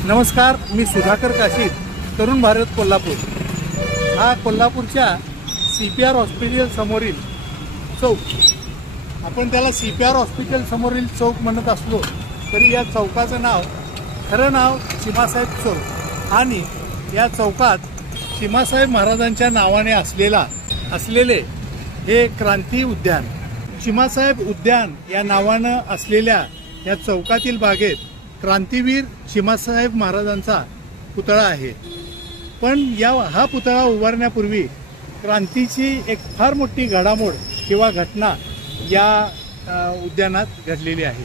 नमस्कार, मी सुधाकर काशीद, तरुण भारत कोल्हापूर। हा कोल्हापूरच्या CPR हॉस्पिटल समोरील चौक, आपण त्याला CPR हॉस्पिटल समोरील चौक म्हणत असलो तरी या चौकाचं नाव, खरं नाव चिमासाहेब चौक आणि या चौकात चिमासाहेब महाराजांच्या नावाने असलेले हे क्रांती उद्यान, चिमासाहेब उद्यान या नावानं असलेल्या या चौकातील बागेत क्रांतीवीर चिमासाहेब महाराजांचा पुतळा आहे। पण हा पुतळा उभारण्यापूर्वी क्रांतीची एक फार मोठी घडामोड किंवा घटना या उद्यानात घडलेली आहे।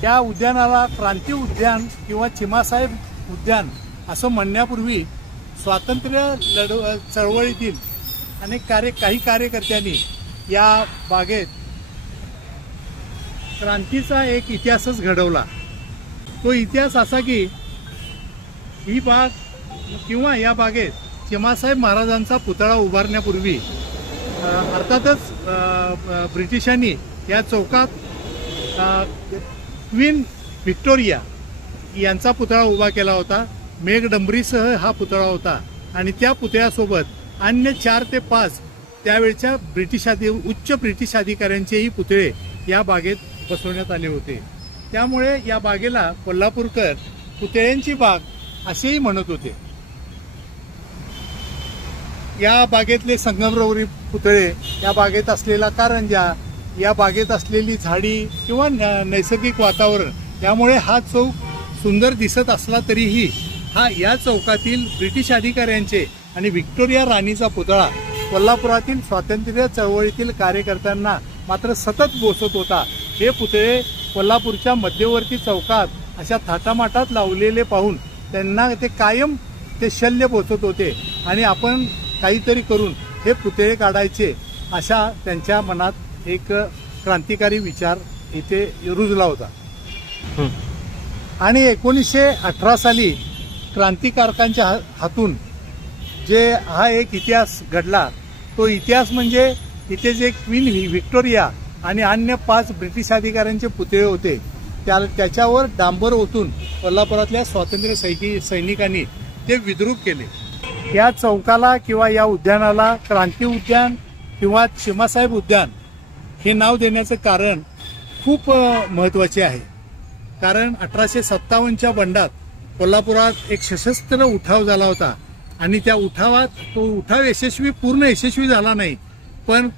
त्या उद्यानाला क्रांती उद्यान किंवा चिमासाहेब उद्यान असं म्हणण्यापूर्वी स्वातंत्र्य चळवळीतील काही कार्यकर्त्यांनी या बागेत क्रांतीचा एक इतिहासच घडवला। तो इतिहास असा की ही बाग किंवा या बागेत चिमासाहेब महाराजांचा पुतळा उभारण्यापूर्वी अर्थातच ब्रिटिशांनी या चौकात क्वीन व्हिक्टोरिया यांचा पुतळा उभा केला होता। मेघडंबरीसह हा पुतळा होता आणि त्या पुतळ्यासोबत अन्य 4 ते 5 त्यावेळच्या उच्च ब्रिटिश अधिकाऱ्यांचेही पुतळे या बागेत बसवण्यात आले होते। त्यामुळे या बागेला कोल्हापूरकर पुतळ्यांची बाग असेही म्हणत होते। या बागेतले संगमरवरी पुतळे, या बागेत असलेला कारंजा, या बागेत असलेली झाडी किंवा नैसर्गिक वातावरण यामुळे हा चौक सुंदर दिसत असला तरीही या चौकातील ब्रिटिश अधिकाऱ्यांचे आणि व्हिक्टोरिया राणीचा पुतळा कोल्हापुरातील स्वातंत्र्य चळवळीतील कार्यकर्त्यांना मात्र सतत बोसत होता। हे पुतळे कोल्हापूरच्या मध्यवर्ती चौकात अशा थाटामाटात लावलेले पाहून त्यांना ते कायम शल्य बोचत होते आणि आपण काहीतरी करून हे पुतळे काढायचे अशा त्यांच्या मनात एक क्रांतिकारी विचार इथे रुजला होता। आणि 1918 साली क्रांतिकारकांच्या हातून जे हा एक इतिहास घडला, तो इतिहास म्हणजे इथे जे क्वीन व्हिक्टोरिया आणि अन्य 5 ब्रिटिश अधिकाऱ्यांचे पुतळे होते त्याच्यावर डांबर ओतून कोल्हापुरातल्या स्वातंत्र्य सैनिकांनी ते विद्रूप केले। या चौकाला किंवा या उद्यानाला क्रांती उद्यान किंवा चिमासाहेब उद्यान हे नाव देण्याचं कारण खूप महत्त्वाचे आहे। कारण 1857च्या बंडात कोल्हापुरात एक सशस्त्र उठाव झाला होता आणि त्या उठावात तो उठाव पूर्ण यशस्वी झाला नाही, पण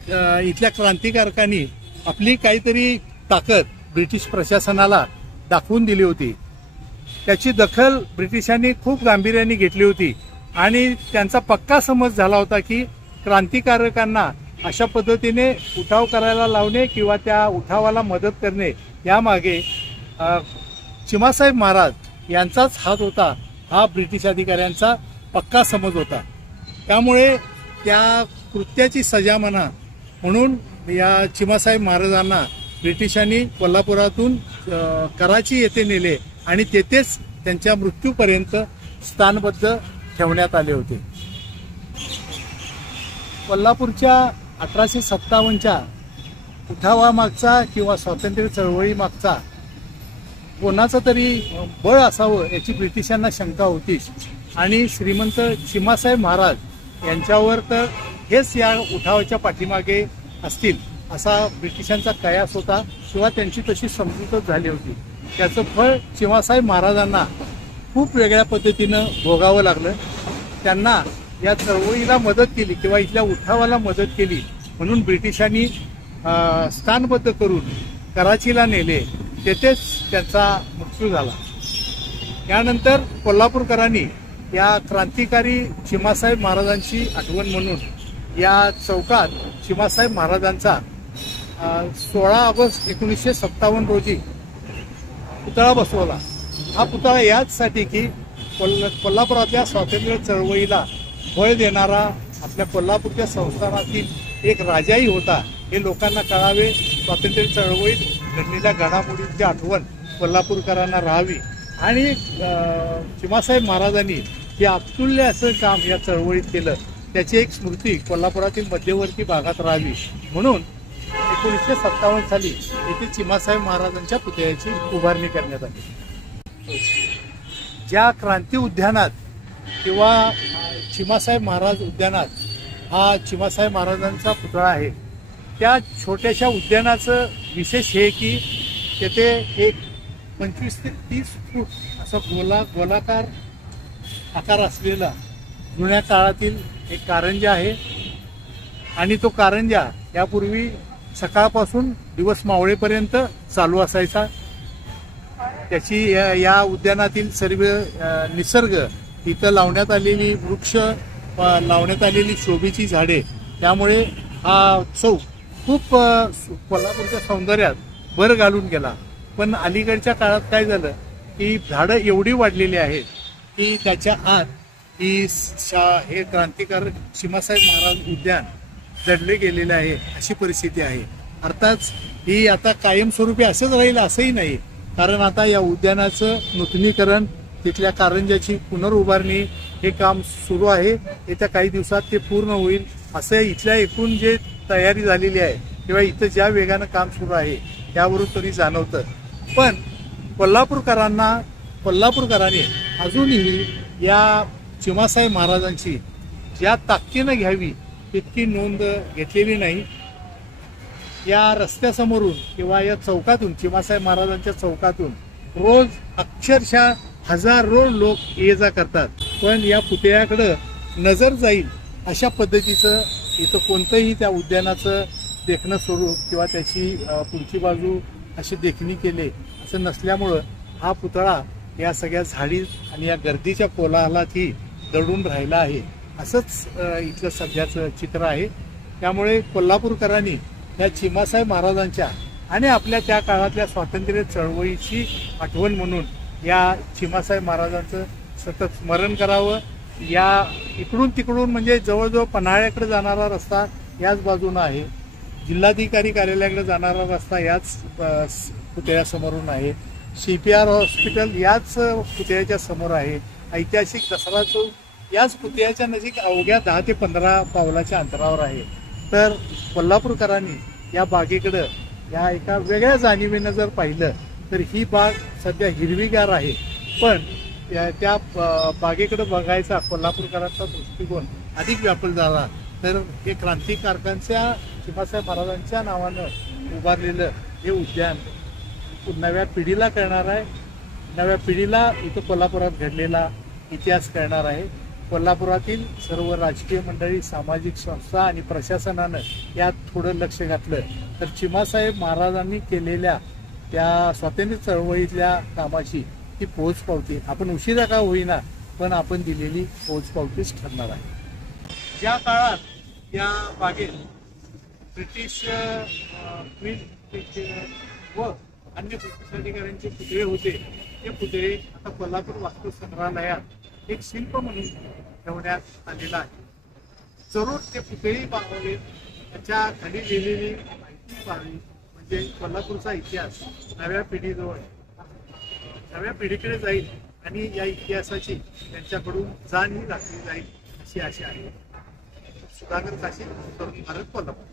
इथल्या क्रांतिकारकांनी आपली काहीतरी ताकद ब्रिटिश प्रशासनाला दाखवून दिली होती। त्याची दखल ब्रिटिशांनी खूप गांभीर्याने घेतली होती आणि त्यांचा पक्का समज झाला होता की क्रांतिकारकांना अशा पद्धतीने उठाव करायला लावणे किंवा त्या उठावाला मदत करणे यामागे चिमासाहेब महाराज यांचाच हात होता, हा ब्रिटिश अधिकाऱ्यांचा पक्का समज होता। त्यामुळे त्या कृत्याची सजा म्हणून या चिमासाहेब महाराजांना ब्रिटिशांनी कोल्हापुरातून कराची येथे नेले आणि तेथेच त्यांच्या मृत्यूपर्यंत स्थानबद्ध ठेवण्यात आले होते। कोल्हापूरच्या 1857च्या उठावामागचा किंवा स्वातंत्र्य चळवळी मागचा कोणाचं तरी बळ असावं याची ब्रिटिशांना शंका होतीच आणि श्रीमंत चिमासाहेब महाराज यांच्यावर तर हेच या उठावाच्या पाठीमागे असतील असा ब्रिटिशांचा कयास होता किंवा त्यांची तशी समजूतच झाली होती। त्याचं फळ चिमासाहेब महाराजांना खूप वेगळ्या पद्धतीनं भोगावं लागलं। त्यांना या चळवळीला मदत केली किंवा इथल्या उठावाला मदत केली म्हणून ब्रिटिशांनी स्थानबद्ध करून कराचीला नेले, तेथेच त्यांचा मृत्यू झाला। यानंतर कोल्हापूरकरांनी या क्रांतिकारी चिमासाहेब महाराजांची आठवण म्हणून या चौकात चिमासाहेब महाराजांचा 16 ऑगस्ट 1957 रोजी पुतळा बसवला। हा पुतळा याचसाठी की कोल्हापुरातल्या स्वातंत्र्य चळवळीला बळ देणारा आपल्या कोल्हापूरच्या संस्थानातील एक राजाही होता हे लोकांना कळावे, स्वातंत्र्य चळवळीत घडलेल्या घडामोडींची आठवण कोल्हापूरकरांना राहावी आणि चिमासाहेब महाराजांनी जे अतुल्य असं काम या चळवळीत केलं त्याची एक स्मृती कोल्हापुरातील मध्यवर्ती भागात राहावी म्हणून 1957 साली येथे चिमासाहेब महाराजांच्या पुतळ्याची उभारणी करण्यात आली। ज्या क्रांती उद्यानात किंवा चिमासाहेब महाराज उद्यानात हा चिमासाहेब महाराजांचा पुतळा आहे, त्या छोट्याशा उद्यानाचं विशेष हे की तेथे एक 25 ते 30 फूट असा गोलाकार आकार असलेला जुन्या काळातील एक कारंजा आहे. आणि तो कारंजा यापूर्वी सकाळपासून दिवस मावळेपर्यंत चालू असायचा. त्याची या उद्यानातील सर्व निसर्ग, इथं लावण्यात आलेली वृक्ष, लावण्यात आलेली शोभेची झाडे, त्यामुळे हा चौक खूप कोल्हापूरच्या सौंदर्यात भर घालून गेला. पण अलीकडच्या काळात काय झालं की झाडं एवढी वाढलेली आहेत की त्याच्या आत हे क्रांतिकारक चिमासाहेब महाराज उद्यान जडले गेलेले आहे, अशी परिस्थिती आहे. अर्थात ही आता कायमस्वरूपी असंच राहील असंही नाही, कारण आता या उद्यानाचं नूतनीकरण, तिथल्या कारंजाची पुनरुभारणी हे काम सुरू आहे. येत्या काही दिवसात ते पूर्ण होईल असं इथल्या एकूण जे तयारी झालेली आहे किंवा इथं ज्या वेगानं काम सुरू आहे त्यावरून तरी जाणवतं. पण कोल्हापूरकरांनी अजूनही या चिमासाहेब महाराजांची ज्या ताकदीनं घ्यावी तितकी नोंद घेतलेली नाही. या रस्त्यासमोरून किंवा या चौकातून, चिमासाहेब महाराजांच्या चौकातून रोज अक्षरशः हजारो लोक ये जा करतात. पण या पुतळ्याकडं नजर जाईल अशा पद्धतीचं इथं कोणतंही त्या उद्यानाचं देखणं स्वरूप किंवा त्याची पुढची बाजू अशी देखणी केले असं नसल्यामुळं हा पुतळा या सगळ्या झाडी आणि या गर्दीच्या कोलाहलातही दडून राहिला आहे, असंच इथलं सध्याचं चित्र आहे. त्यामुळे कोल्हापूरकरांनी या चिमासाहेब महाराजांच्या आणि आपल्या त्या काळातल्या स्वातंत्र्य चळवळीची आठवण म्हणून या चिमासाहेब महाराजांचं सतत स्मरण करावं. या इकडून तिकडून म्हणजे जवळजवळ पन्हाळ्याकडे जाणारा रस्ता याच बाजूनं आहे, जिल्हाधिकारी कार्यालयाकडे जाणारा रस्ता याच पुतळ्यासमोरून आहे, CPR हॉस्पिटल याच पुतळ्याच्या समोर आहे, ऐतिहासिक दसरा चौक याच पुतळ्याच्या नजीक अवघ्या 10 ते 15 पावलाच्या अंतरावर आहे. तर कोल्हापूरकरांनी या बागेकडं या एका वेगळ्या जाणीवेनं जर पाहिलं तर ही बाग सध्या हिरवीगार आहे, पण त्या बागेकडे बघायचा कोल्हापूरकरांचा दृष्टिकोन अधिक व्यापक झाला तर हे क्रांतिकारकांच्या चिमासाहेब महाराजांच्या नावानं उभारलेलं हे उद्यान नव्या पिढीला कळणार आहे. नव्या पिढीला इथं कोल्हापुरात घडलेला इतिहास कळणार आहे. कोल्हापुरातील सर्व राजकीय मंडळी, सामाजिक संस्था आणि प्रशासनानं यात थोडं लक्ष घातलं तर चिमासाहेब महाराजांनी केलेल्या त्या स्वातंत्र्य चळवळीतल्या कामाची ती पोचपावती आपण उशिरा का होईना पण आपण दिलेली पोचपावतीच ठरणार आहे. ज्या काळात या बागेत ब्रिटिश व अन्य ब्रिटिश अधिकाऱ्यांचे पुतळे होते, ते पुतळे आता कोल्हापूर वास्तू संग्रहालयात एक शिल्प म्हणून ठेवण्यात आलेला आहे. जरूर ते पुतळी पाहावे, त्याच्या खाली लिहिलेली माहिती पाहावी, म्हणजे कोल्हापूरचा इतिहास नव्या पिढीकडे जाईल आणि या इतिहासाची त्यांच्याकडून जाणही राखली जाईल अशी आशा आहे. सुधाकर काशी, तरुण भारत, कोल्हापूर.